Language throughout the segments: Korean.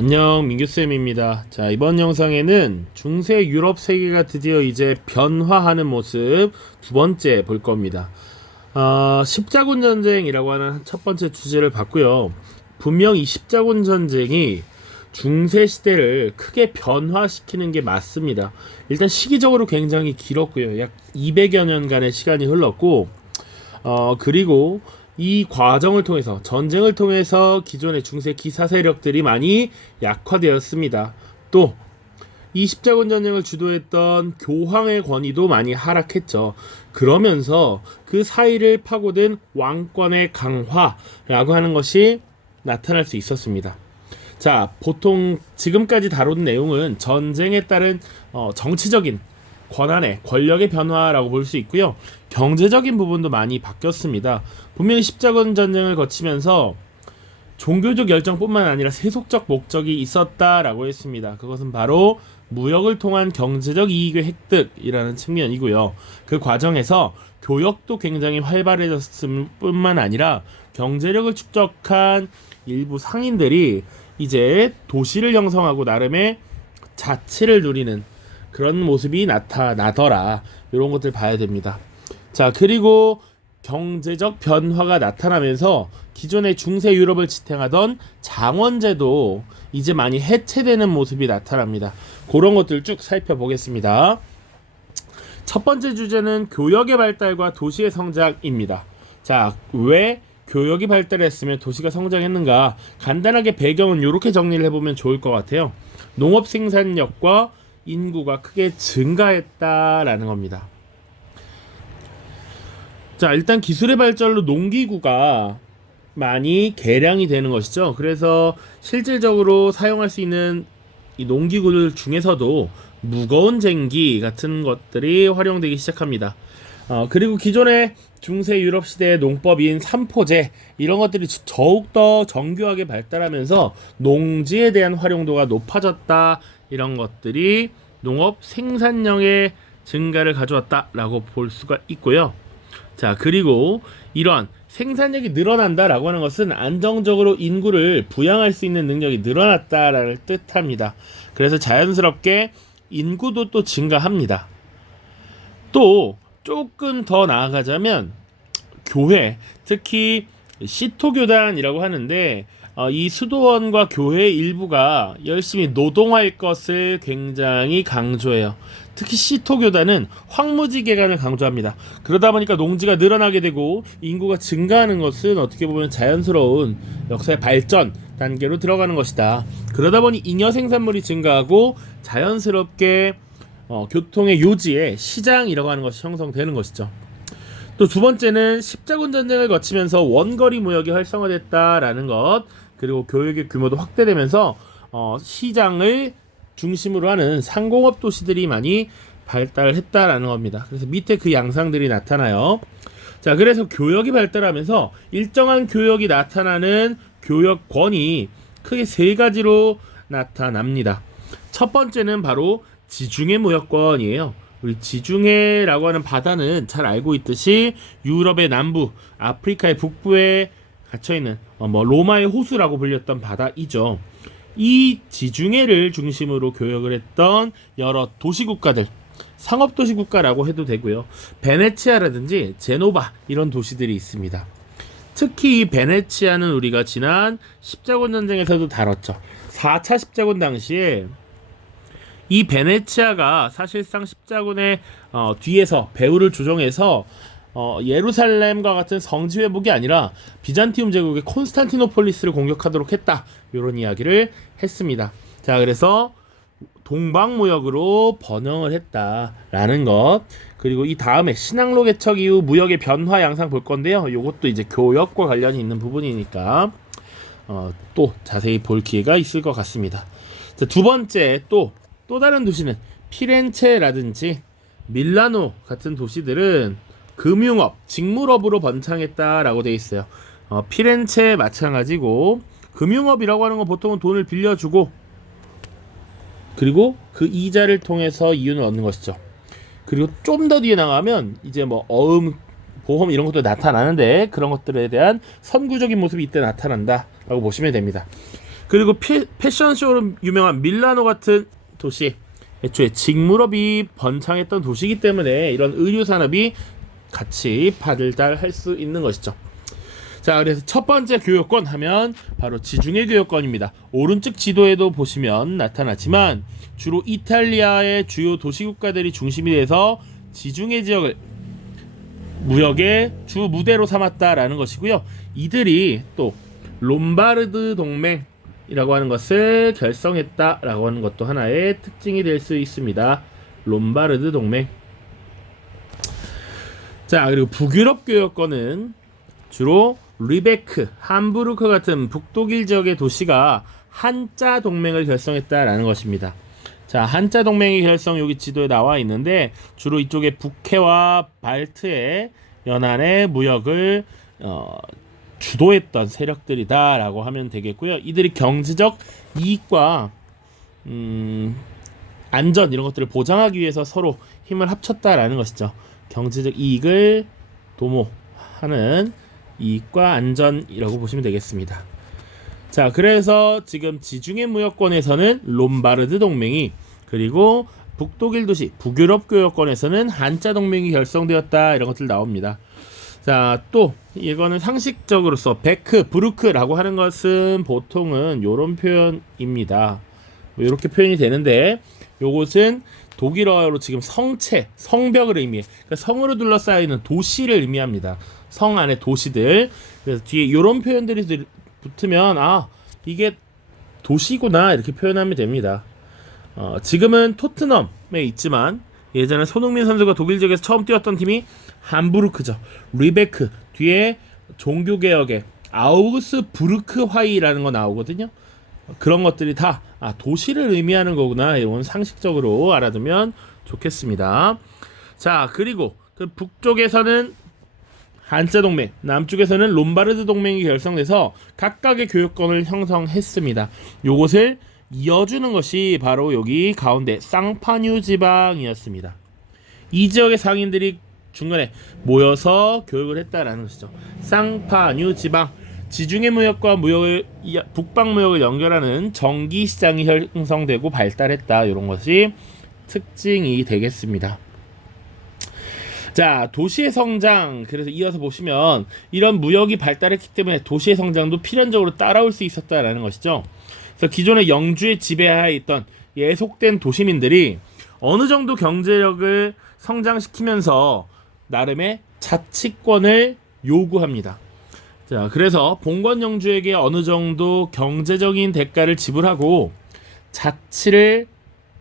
안녕, 민규쌤입니다. 자, 이번 영상에는 중세 유럽 세계가 드디어 이제 변화하는 모습 두 번째 볼 겁니다. 십자군 전쟁이라고 하는 첫 번째 주제를 봤고요. 분명 이 십자군 전쟁이 중세 시대를 크게 변화시키는 게 맞습니다. 일단 시기적으로 굉장히 길었고요. 약 200여 년간의 시간이 흘렀고, 그리고 이 과정을 통해서 전쟁을 통해서 기존의 중세 기사 세력들이 많이 약화되었습니다. 또 이 십자군 전쟁을 주도했던 교황의 권위도 많이 하락했죠. 그러면서 그 사이를 파고든 왕권의 강화라고 하는 것이 나타날 수 있었습니다. 자, 보통 지금까지 다룬 내용은 전쟁에 따른 정치적인 권한의 권력의 변화라고 볼 수 있고요. 경제적인 부분도 많이 바뀌었습니다. 분명히 십자군 전쟁을 거치면서 종교적 열정뿐만 아니라 세속적 목적이 있었다라고 했습니다. 그것은 바로 무역을 통한 경제적 이익의 획득이라는 측면이고요. 그 과정에서 교역도 굉장히 활발해졌을 뿐만 아니라 경제력을 축적한 일부 상인들이 이제 도시를 형성하고 나름의 자치를 누리는 그런 모습이 나타나더라. 이런 것들 봐야 됩니다. 자, 그리고 경제적 변화가 나타나면서 기존의 중세 유럽을 지탱하던 장원제도 이제 많이 해체되는 모습이 나타납니다. 그런 것들 쭉 살펴보겠습니다. 첫 번째 주제는 교역의 발달과 도시의 성장입니다. 자, 왜 교역이 발달했으면 도시가 성장했는가? 간단하게 배경은 이렇게 정리를 해보면 좋을 것 같아요. 농업 생산력과 인구가 크게 증가했다라는 겁니다. 자, 일단 기술의 발전으로 농기구가 많이 개량이 되는 것이죠. 그래서 실질적으로 사용할 수 있는 이 농기구들 중에서도 무거운 쟁기 같은 것들이 활용되기 시작합니다. 그리고 기존의 중세 유럽 시대의 농법인 삼포제 이런 것들이 더욱더 정교하게 발달하면서 농지에 대한 활용도가 높아졌다. 이런 것들이 농업 생산량의 증가를 가져왔다라고 볼 수가 있고요. 자, 그리고 이러한 생산력이 늘어난다라고 하는 것은 안정적으로 인구를 부양할 수 있는 능력이 늘어났다라는 뜻합니다. 그래서 자연스럽게 인구도 또 증가합니다. 또 조금 더 나아가자면 교회, 특히 시토교단이라고 하는데 이 수도원과 교회 일부가 열심히 노동할 것을 굉장히 강조해요. 특히 시토교단은 황무지 개간을 강조합니다. 그러다 보니까 농지가 늘어나게 되고 인구가 증가하는 것은 어떻게 보면 자연스러운 역사의 발전 단계로 들어가는 것이다. 그러다 보니 잉여 생산물이 증가하고 자연스럽게 교통의 요지에 시장이라고 하는 것이 형성되는 것이죠. 또 두 번째는 십자군 전쟁을 거치면서 원거리 무역이 활성화됐다라는 것, 그리고 교역의 규모도 확대되면서 시장을 중심으로 하는 상공업 도시들이 많이 발달했다라는 겁니다. 그래서 밑에 그 양상들이 나타나요. 자, 그래서 교역이 발달하면서 일정한 교역이 나타나는 교역권이 크게 세 가지로 나타납니다. 첫 번째는 바로 지중해 무역권이에요. 우리 지중해라고 하는 바다는 잘 알고 있듯이 유럽의 남부, 아프리카의 북부에 갇혀있는 로마의 호수라고 불렸던 바다이죠. 이 지중해를 중심으로 교역을 했던 여러 도시국가들, 상업도시국가라고 해도 되고요. 베네치아라든지 제노바 이런 도시들이 있습니다. 특히 이 베네치아는 우리가 지난 십자군 전쟁에서도 다뤘죠. 4차 십자군 당시에 이 베네치아가 사실상 십자군의 뒤에서 배후를 조종해서 예루살렘과 같은 성지 회복이 아니라 비잔티움 제국의 콘스탄티노폴리스를 공격하도록 했다. 이런 이야기를 했습니다. 자, 그래서 동방무역으로 번영을 했다라는 것. 그리고 이 다음에 신항로 개척 이후 무역의 변화 양상 볼 건데요. 이것도 이제 교역과 관련이 있는 부분이니까 또 자세히 볼 기회가 있을 것 같습니다. 자, 두 번째 또 다른 도시는 피렌체라든지 밀라노 같은 도시들은 금융업, 직물업으로 번창했다라고 되어 있어요. 피렌체 마찬가지고 금융업이라고 하는 건 보통은 돈을 빌려주고 그리고 그 이자를 통해서 이윤을 얻는 것이죠. 그리고 좀 더 뒤에 나가면 이제 어음, 보험 이런 것도 나타나는데 그런 것들에 대한 선구적인 모습이 이때 나타난다라고 보시면 됩니다. 그리고 패션쇼로 유명한 밀라노 같은 도시, 애초에 직물업이 번창했던 도시이기 때문에 이런 의류 산업이 같이 발달할 수 있는 것이죠. 자, 그래서 첫 번째 교역권 하면 바로 지중해 교역권입니다. 오른쪽 지도에도 보시면 나타나지만 주로 이탈리아의 주요 도시 국가들이 중심이 돼서 지중해 지역을 무역의 주 무대로 삼았다라는 것이고요. 이들이 또 롬바르드 동맹이라고 하는 것을 결성했다라고 하는 것도 하나의 특징이 될 수 있습니다. 롬바르드 동맹. 자, 그리고 북유럽 교역권은 주로 리베크, 함부르크 같은 북독일 지역의 도시가 한자 동맹을 결성했다라는 것입니다. 자, 한자 동맹의 결성 여기 지도에 나와 있는데 주로 이쪽에 북해와 발트해 연안의 무역을 주도했던 세력들이다라고 하면 되겠고요. 이들이 경제적 이익과 안전 이런 것들을 보장하기 위해서 서로 힘을 합쳤다라는 것이죠. 경제적 이익을 도모하는 이익과 안전이라고 보시면 되겠습니다. 자, 그래서 지금 지중해 무역권에서는 롬바르드 동맹이, 그리고 북독일 도시 북유럽 교역권에서는 한자 동맹이 결성되었다, 이런 것들 나옵니다. 자, 또 이거는 상식적으로서 베크, 부르크라고 하는 것은 보통은 이런 표현입니다. 이렇게 표현이 되는데 요것은 독일어로 지금 성체, 성벽을 의미해. 그러니까 성으로 둘러싸여 있는 도시를 의미합니다. 성 안에 도시들. 그래서 뒤에 이런 표현들이 붙으면 이게 도시구나 이렇게 표현하면 됩니다. 지금은 토트넘에 있지만 예전에 손흥민 선수가 독일 지역에서 처음 뛰었던 팀이 함부르크죠. 리베크 뒤에 종교개혁의 아우그스부르크화이라는 거 나오거든요. 그런 것들이 다 도시를 의미하는 거구나. 이건 상식적으로 알아두면 좋겠습니다. 자, 그리고 그 북쪽에서는 한자 동맹, 남쪽에서는 롬바르드 동맹이 결성돼서 각각의 교역권을 형성했습니다. 요것을 이어주는 것이 바로 여기 가운데 쌍파뉴 지방이었습니다. 이 지역의 상인들이 중간에 모여서 교역을 했다라는 것이죠. 쌍파뉴 지방, 지중해 무역과 북방 무역을 연결하는 정기 시장이 형성되고 발달했다. 이런 것이 특징이 되겠습니다. 자, 도시의 성장. 그래서 이어서 보시면 이런 무역이 발달했기 때문에 도시의 성장도 필연적으로 따라올 수 있었다라는 것이죠. 그래서 기존의 영주의 지배하에 있던 예속된 도시민들이 어느 정도 경제력을 성장시키면서 나름의 자치권을 요구합니다. 자, 그래서 봉건 영주에게 어느 정도 경제적인 대가를 지불하고 자치를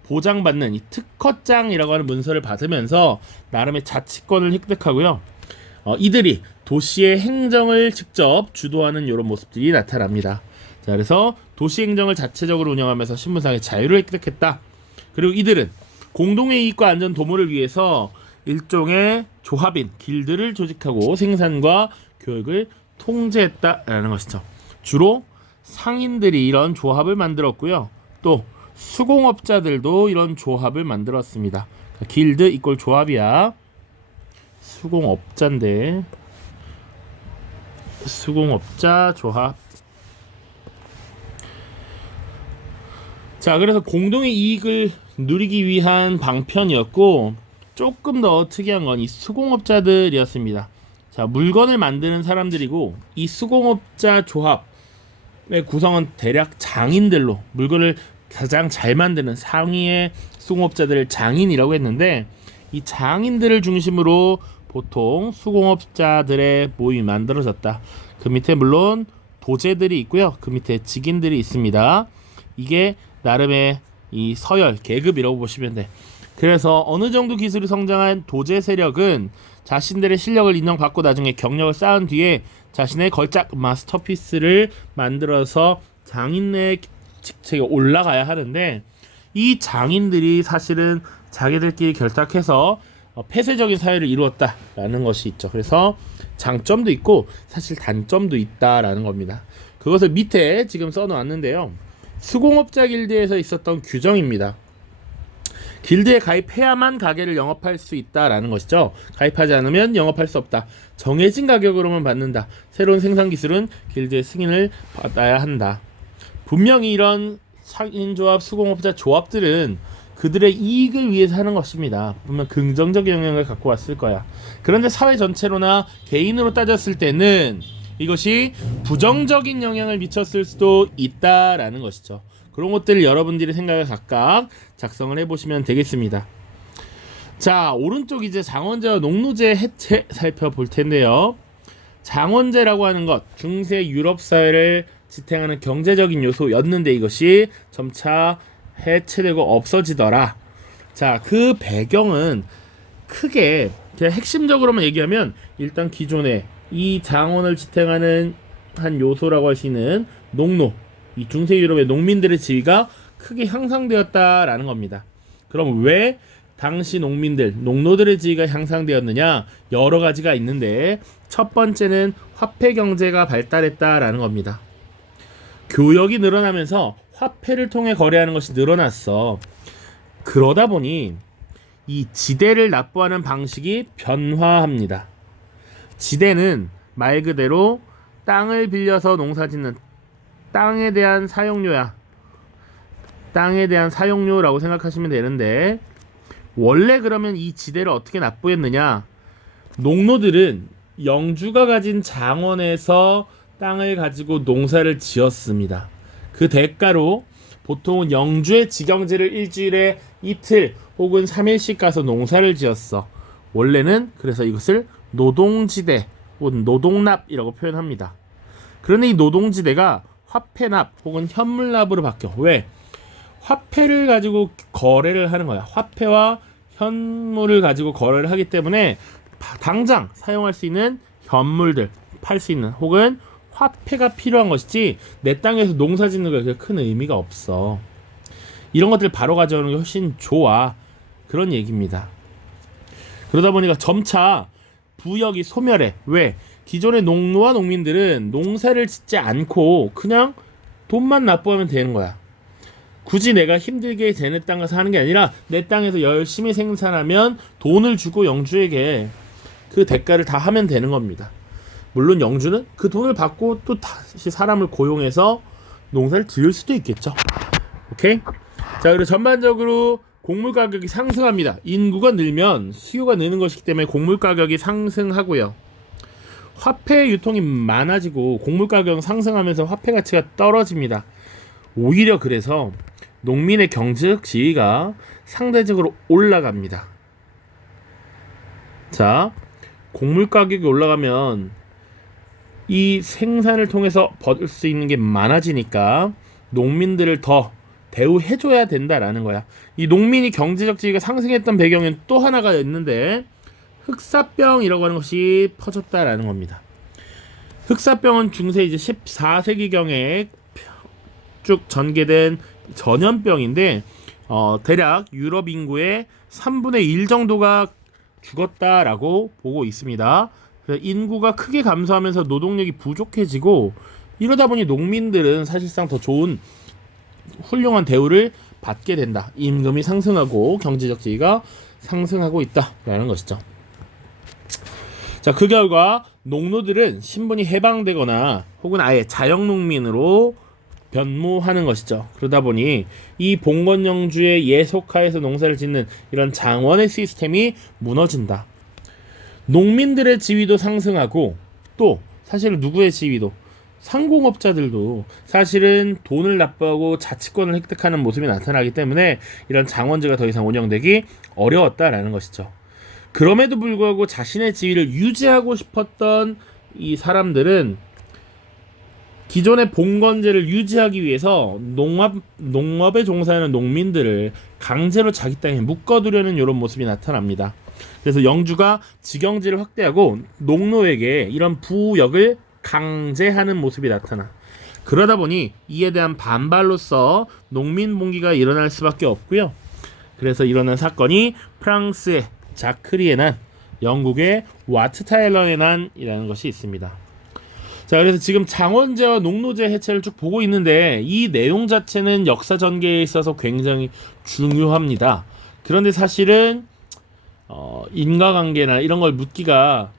보장받는 이 특허장이라고 하는 문서를 받으면서 나름의 자치권을 획득하고요. 이들이 도시의 행정을 직접 주도하는 이런 모습들이 나타납니다. 자, 그래서 도시 행정을 자체적으로 운영하면서 신분상의 자유를 획득했다. 그리고 이들은 공동의 이익과 안전 도모를 위해서 일종의 조합인 길드를 조직하고 생산과 교육을 통제했다라는 것이죠. 주로 상인들이 이런 조합을 만들었고요. 또 수공업자들도 이런 조합을 만들었습니다. 길드 이꼴 조합이야. 수공업자인데 수공업자 조합. 자, 그래서 공동의 이익을 누리기 위한 방편이었고 조금 더 특이한 건 이 수공업자들이었습니다. 자, 물건을 만드는 사람들이고 이 수공업자 조합의 구성은 대략 장인들로 물건을 가장 잘 만드는 상위의 수공업자들을 장인이라고 했는데 이 장인들을 중심으로 보통 수공업자들의 모임이 만들어졌다. 그 밑에 물론 도제들이 있고요. 그 밑에 직인들이 있습니다. 이게 나름의 이 서열, 계급이라고 보시면 돼. 그래서 어느 정도 기술이 성장한 도제 세력은 자신들의 실력을 인정받고 나중에 경력을 쌓은 뒤에 자신의 걸작 마스터피스를 만들어서 장인의 직책에 올라가야 하는데 이 장인들이 사실은 자기들끼리 결탁해서 폐쇄적인 사회를 이루었다라는 것이 있죠. 그래서 장점도 있고 사실 단점도 있다라는 겁니다. 그것을 밑에 지금 써놓았는데요. 수공업자 길드에서 있었던 규정입니다. 길드에 가입해야만 가게를 영업할 수 있다라는 것이죠. 가입하지 않으면 영업할 수 없다. 정해진 가격으로만 받는다. 새로운 생산 기술은 길드의 승인을 받아야 한다. 분명히 이런 상인조합, 수공업자 조합들은 그들의 이익을 위해서 하는 것입니다. 분명 긍정적인 영향을 갖고 왔을 거야. 그런데 사회 전체로나 개인으로 따졌을 때는 이것이 부정적인 영향을 미쳤을 수도 있다라는 것이죠. 그런 것들을 여러분들이 생각을 각각 작성을 해보시면 되겠습니다. 자, 오른쪽 이제 장원제와 농노제 해체 살펴볼 텐데요. 장원제라고 하는 것, 중세 유럽 사회를 지탱하는 경제적인 요소였는데 이것이 점차 해체되고 없어지더라. 자, 그 배경은 크게 그냥 핵심적으로만 얘기하면 일단 기존에 이 장원을 지탱하는 한 요소라고 할 수 있는 농노, 이 중세 유럽의 농민들의 지위가 크게 향상되었다라는 겁니다. 그럼 왜 당시 농민들, 농노들의 지위가 향상되었느냐? 여러 가지가 있는데 첫 번째는 화폐 경제가 발달했다라는 겁니다. 교역이 늘어나면서 화폐를 통해 거래하는 것이 늘어났어. 그러다 보니 이 지대를 납부하는 방식이 변화합니다. 지대는 말 그대로 땅을 빌려서 농사짓는 땅에 대한 사용료야. 땅에 대한 사용료라고 생각하시면 되는데 원래 그러면 이 지대를 어떻게 납부했느냐? 농노들은 영주가 가진 장원에서 땅을 가지고 농사를 지었습니다. 그 대가로 보통은 영주의 지경지를 일주일에 이틀 혹은 3일씩 가서 농사를 지었어. 원래는 그래서 이것을 노동지대 혹은 노동납이라고 표현합니다. 그런데 이 노동지대가 화폐납 혹은 현물납으로 바뀌어. 왜? 화폐를 가지고 거래를 하는 거야. 화폐와 현물을 가지고 거래를 하기 때문에 당장 사용할 수 있는 현물들, 팔 수 있는 혹은 화폐가 필요한 것이지 내 땅에서 농사 짓는 게 그렇게 큰 의미가 없어. 이런 것들 바로 가져오는 게 훨씬 좋아. 그런 얘기입니다. 그러다 보니까 점차 부역이 소멸해. 왜? 기존의 농노와 농민들은 농사를 짓지 않고 그냥 돈만 납부하면 되는 거야. 굳이 내가 힘들게 쟤네 땅 가서 하는 게 아니라 내 땅에서 열심히 생산하면 돈을 주고 영주에게 그 대가를 다 하면 되는 겁니다. 물론 영주는 그 돈을 받고 또 다시 사람을 고용해서 농사를 지을 수도 있겠죠. 오케이? 자, 그리고 전반적으로 곡물 가격이 상승합니다. 인구가 늘면 수요가 느는 것이기 때문에 곡물 가격이 상승하고요. 화폐 유통이 많아지고 곡물 가격은 상승하면서 화폐 가치가 떨어집니다. 오히려 그래서 농민의 경제적 지위가 상대적으로 올라갑니다. 자, 곡물 가격이 올라가면 이 생산을 통해서 벌 수 있는 게 많아지니까 농민들을 더 대우해줘야 된다라는 거야. 이 농민이 경제적 지위가 상승했던 배경엔 또 하나가 있는데 흑사병이라고 하는 것이 퍼졌다라는 겁니다. 흑사병은 중세 이제 14세기경에 쭉 전개된 전염병인데 대략 유럽 인구의 3분의 1 정도가 죽었다라고 보고 있습니다. 인구가 크게 감소하면서 노동력이 부족해지고 이러다 보니 농민들은 사실상 더 좋은 훌륭한 대우를 받게 된다. 임금이 상승하고 경제적 지위가 상승하고 있다라는 것이죠. 자, 그 결과 농노들은 신분이 해방되거나 혹은 아예 자영농민으로 변모하는 것이죠. 그러다 보니 이 봉건영주의 예속하에서 농사를 짓는 이런 장원의 시스템이 무너진다. 농민들의 지위도 상승하고 또 사실은 누구의 지위도 상공업자들도 사실은 돈을 납부하고 자치권을 획득하는 모습이 나타나기 때문에 이런 장원제가 더 이상 운영되기 어려웠다라는 것이죠. 그럼에도 불구하고 자신의 지위를 유지하고 싶었던 이 사람들은 기존의 봉건제를 유지하기 위해서 농업에 종사하는 농민들을 강제로 자기 땅에 묶어두려는 이런 모습이 나타납니다. 그래서 영주가 지경지를 확대하고 농노에게 이런 부역을 강제하는 모습이 나타나. 그러다 보니 이에 대한 반발로서 농민봉기가 일어날 수밖에 없고요. 그래서 일어난 사건이 프랑스의 자크리의 난, 영국의 와트 타일러의 난이라는 것이 있습니다. 자, 그래서 지금 장원제와 농노제 해체를 쭉 보고 있는데 이 내용 자체는 역사 전개에 있어서 굉장히 중요합니다. 그런데 사실은 인과관계나 이런 걸 묻기가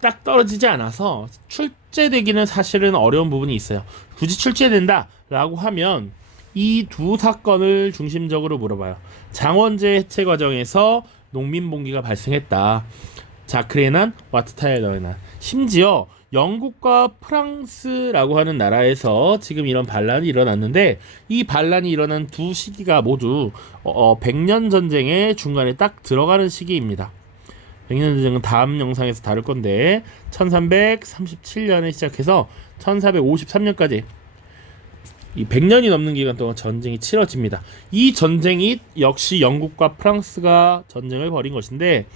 딱 떨어지지 않아서 출제되기는 사실은 어려운 부분이 있어요. 굳이 출제된다. 라고 하면 이 두 사건을 중심적으로 물어봐요. 장원제 해체 과정에서 농민봉기가 발생했다. 자크레난, 와트타일러난. 심지어 영국과 프랑스라고 하는 나라에서 지금 이런 반란이 일어났는데 이 반란이 일어난 두 시기가 모두 100년 전쟁의 중간에 딱 들어가는 시기입니다. 100년 전쟁은 다음 영상에서 다룰 건데 1337년에 시작해서 1453년까지 이 100년이 넘는 기간 동안 전쟁이 치러집니다. 이 전쟁이 역시 영국과 프랑스가 전쟁을 벌인 것인데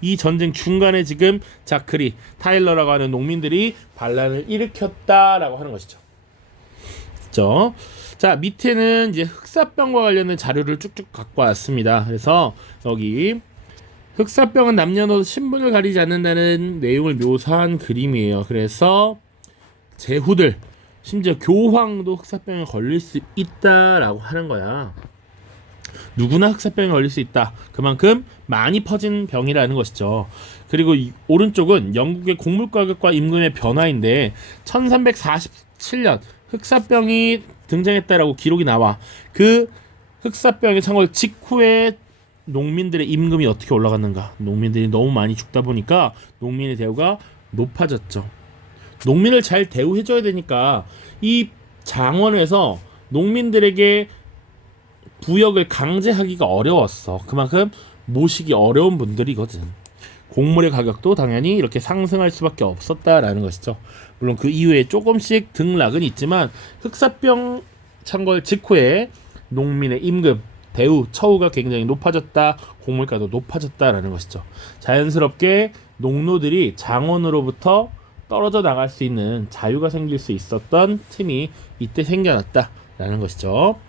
이 전쟁 중간에 지금 자크리, 타일러라고 하는 농민들이 반란을 일으켰다라고 하는 것이죠. 그렇죠? 자, 밑에는 이제 흑사병과 관련된 자료를 쭉쭉 갖고 왔습니다. 그래서 여기 흑사병은 남녀노소 신분을 가리지 않는다는 내용을 묘사한 그림이에요. 그래서 제후들, 심지어 교황도 흑사병에 걸릴 수 있다라고 하는 거야. 누구나 흑사병에 걸릴 수 있다. 그만큼 많이 퍼진 병이라는 것이죠. 그리고 이 오른쪽은 영국의 곡물 가격과 임금의 변화인데 1347년 흑사병이 등장했다라고 기록이 나와. 그 흑사병의 창궐 직후에 농민들의 임금이 어떻게 올라갔는가? 농민들이 너무 많이 죽다 보니까 농민의 대우가 높아졌죠. 농민을 잘 대우해줘야 되니까 이 장원에서 농민들에게 부역을 강제하기가 어려웠어. 그만큼 모시기 어려운 분들이거든. 곡물의 가격도 당연히 이렇게 상승할 수밖에 없었다라는 것이죠. 물론 그 이후에 조금씩 등락은 있지만 흑사병 창궐 직후에 농민의 임금, 대우, 처우가 굉장히 높아졌다. 곡물가도 높아졌다라는 것이죠. 자연스럽게 농노들이 장원으로부터 떨어져 나갈 수 있는 자유가 생길 수 있었던 틈이 이때 생겨났다라는 것이죠.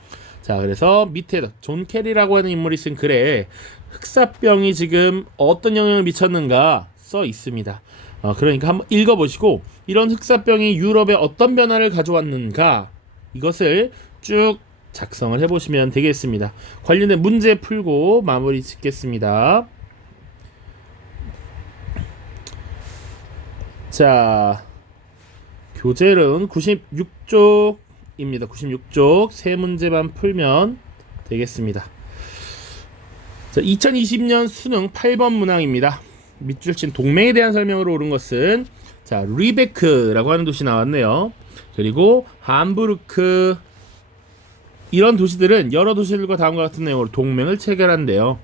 자, 그래서 밑에 존 캐리라고 하는 인물이 쓴 글에 흑사병이 지금 어떤 영향을 미쳤는가 써 있습니다. 그러니까 한번 읽어보시고 이런 흑사병이 유럽에 어떤 변화를 가져왔는가 이것을 쭉 작성을 해보시면 되겠습니다. 관련된 문제 풀고 마무리 짓겠습니다. 자, 교재는 96쪽입니다. 96쪽 세 문제만 풀면 되겠습니다. 자, 2020년 수능 8번 문항입니다. 밑줄 친 동맹에 대한 설명으로 옳은 것은 자, 리베크라고 하는 도시 나왔네요. 그리고 함부르크. 이런 도시들은 여러 도시들과 다음과 같은 내용으로 동맹을 체결한대요.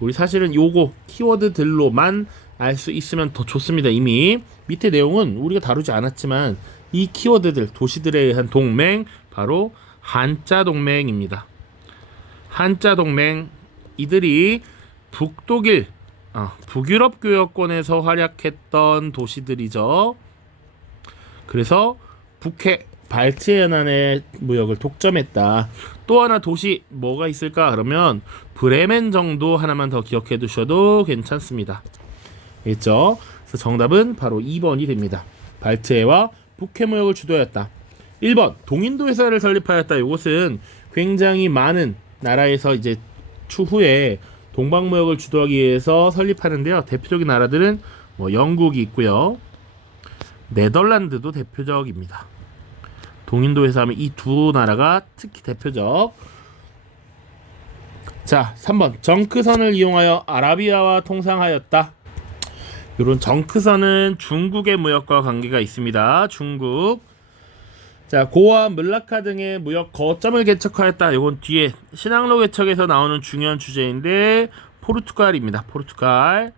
우리 사실은 요거 키워드들로만 알 수 있으면 더 좋습니다. 이미 밑에 내용은 우리가 다루지 않았지만 이 키워드들, 도시들에 의한 동맹, 바로 한자 동맹입니다. 한자 동맹, 이들이 북독일, 북유럽 교역권에서 활약했던 도시들이죠. 그래서 북해, 발트해 연안의 무역을 독점했다. 또 하나 도시 뭐가 있을까? 그러면 브레멘 정도 하나만 더 기억해 두셔도 괜찮습니다. 알겠죠? 그래서 정답은 바로 2번이 됩니다. 발트해와 북해 무역을 주도했다. 1번 동인도 회사를 설립하였다. 이것은 굉장히 많은 나라에서 이제 추후에 동방 무역을 주도하기 위해서 설립하는데요. 대표적인 나라들은 뭐 영국이 있고요. 네덜란드도 대표적입니다. 동인도 회사 하면 이 두 나라가 특히 대표적. 자, 3번 정크선을 이용하여 아라비아와 통상하였다. 이런 정크선은 중국의 무역과 관계가 있습니다. 중국. 자, 고아, 물라카 등의 무역 거점을 개척하였다. 이건 뒤에 신항로 개척에서 나오는 중요한 주제인데 포르투갈입니다. 포르투갈.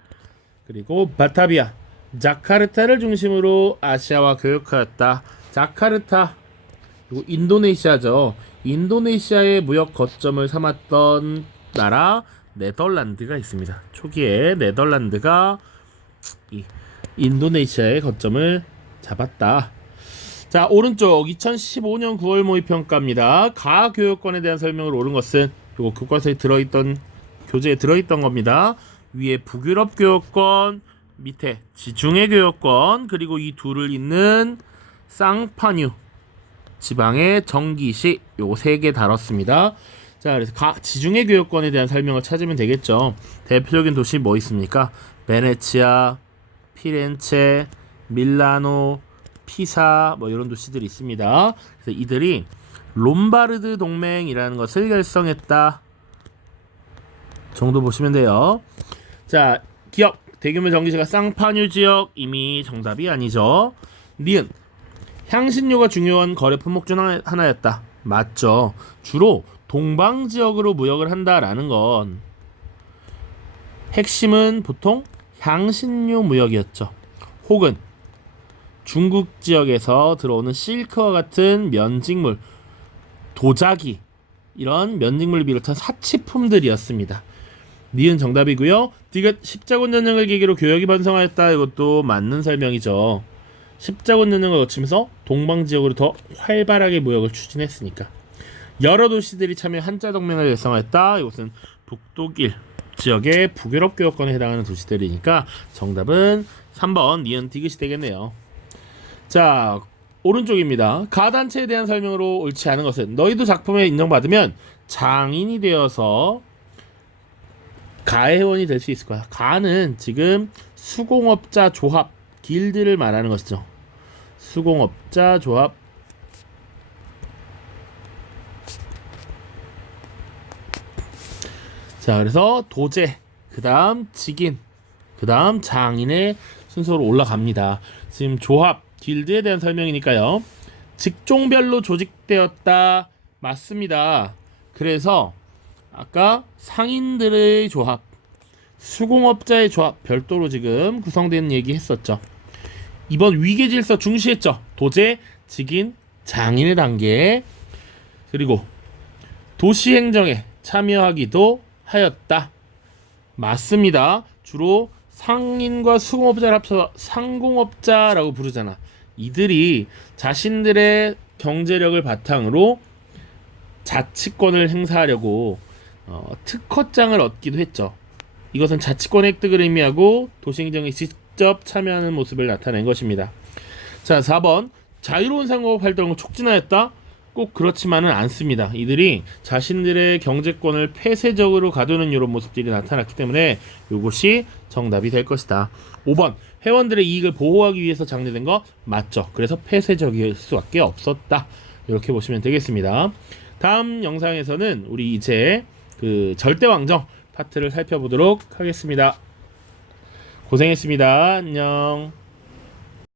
그리고 바타비아, 자카르타를 중심으로 아시아와 교역하였다. 자카르타. 그리고 인도네시아죠. 인도네시아의 무역 거점을 삼았던 나라 네덜란드가 있습니다. 초기에 네덜란드가 이 인도네시아의 거점을 잡았다. 자, 오른쪽 2015년 9월 모의평가입니다. 가교역권에 대한 설명을 옳은 것은 이거 교과서에 들어있던 교재에 들어있던 겁니다. 위에 북유럽 교역권, 밑에 지중해 교역권, 그리고 이 둘을 잇는 쌍파뉴 지방의 정기시, 요거 3개 다뤘습니다. 자, 그래서 지중해 교역권에 대한 설명을 찾으면 되겠죠. 대표적인 도시 뭐 있습니까? 베네치아, 피렌체, 밀라노, 피사, 뭐 이런 도시들이 있습니다. 그래서 이들이 롬바르드 동맹이라는 것을 결성했다 정도 보시면 돼요. 자, 기억 대규모 전기세가 쌍파뉴 지역 이미 정답이 아니죠. 니은 향신료가 중요한 거래 품목 중 하나였다. 맞죠. 주로 동방 지역으로 무역을 한다라는 건 핵심은 보통 향신료 무역이었죠. 혹은 중국 지역에서 들어오는 실크와 같은 면직물, 도자기 이런 면직물을 비롯한 사치품들이었습니다. 니은 정답이고요. 디귿 십자군 전쟁을 계기로 교역이 번성하였다. 이것도 맞는 설명이죠. 십자군 전쟁을 거치면서 동방 지역으로 더 활발하게 무역을 추진했으니까. 여러 도시들이 참여 한자 동맹을 결성하였다. 이것은 북독일 지역의 북유럽 교역권에 해당하는 도시들이니까 정답은 3번 니은 디귿이 되겠네요. 자, 오른쪽입니다. 가단체에 대한 설명으로 옳지 않은 것은 너희도 작품에 인정받으면 장인이 되어서 가회원이 될 수 있을 거야. 가는 지금 수공업자 조합 길드를 말하는 것이죠. 수공업자 조합 자, 그래서 도제 그 다음 직인 그 다음 장인의 순서로 올라갑니다. 지금 조합 길드에 대한 설명이니까요. 직종별로 조직되었다. 맞습니다. 그래서 아까 상인들의 조합, 수공업자의 조합 별도로 지금 구성된 얘기 했었죠. 이번 위계질서 중시했죠. 도제, 직인, 장인의 단계 그리고 도시행정에 참여하기도 하였다. 맞습니다. 주로 상인과 수공업자를 합쳐서 상공업자라고 부르잖아. 이들이 자신들의 경제력을 바탕으로 자치권을 행사하려고 특허장을 얻기도 했죠. 이것은 자치권 획득을 의미하고 도시행정에 직접 참여하는 모습을 나타낸 것입니다. 자, 4번 자유로운 상공업 활동을 촉진하였다. 꼭 그렇지만은 않습니다. 이들이 자신들의 경제권을 폐쇄적으로 가두는 이런 모습들이 나타났기 때문에 이것이 정답이 될 것이다. 5번 회원들의 이익을 보호하기 위해서 장려된 거 맞죠. 그래서 폐쇄적일 수밖에 없었다. 이렇게 보시면 되겠습니다. 다음 영상에서는 우리 이제 그 절대왕정 파트를 살펴보도록 하겠습니다. 고생했습니다. 안녕.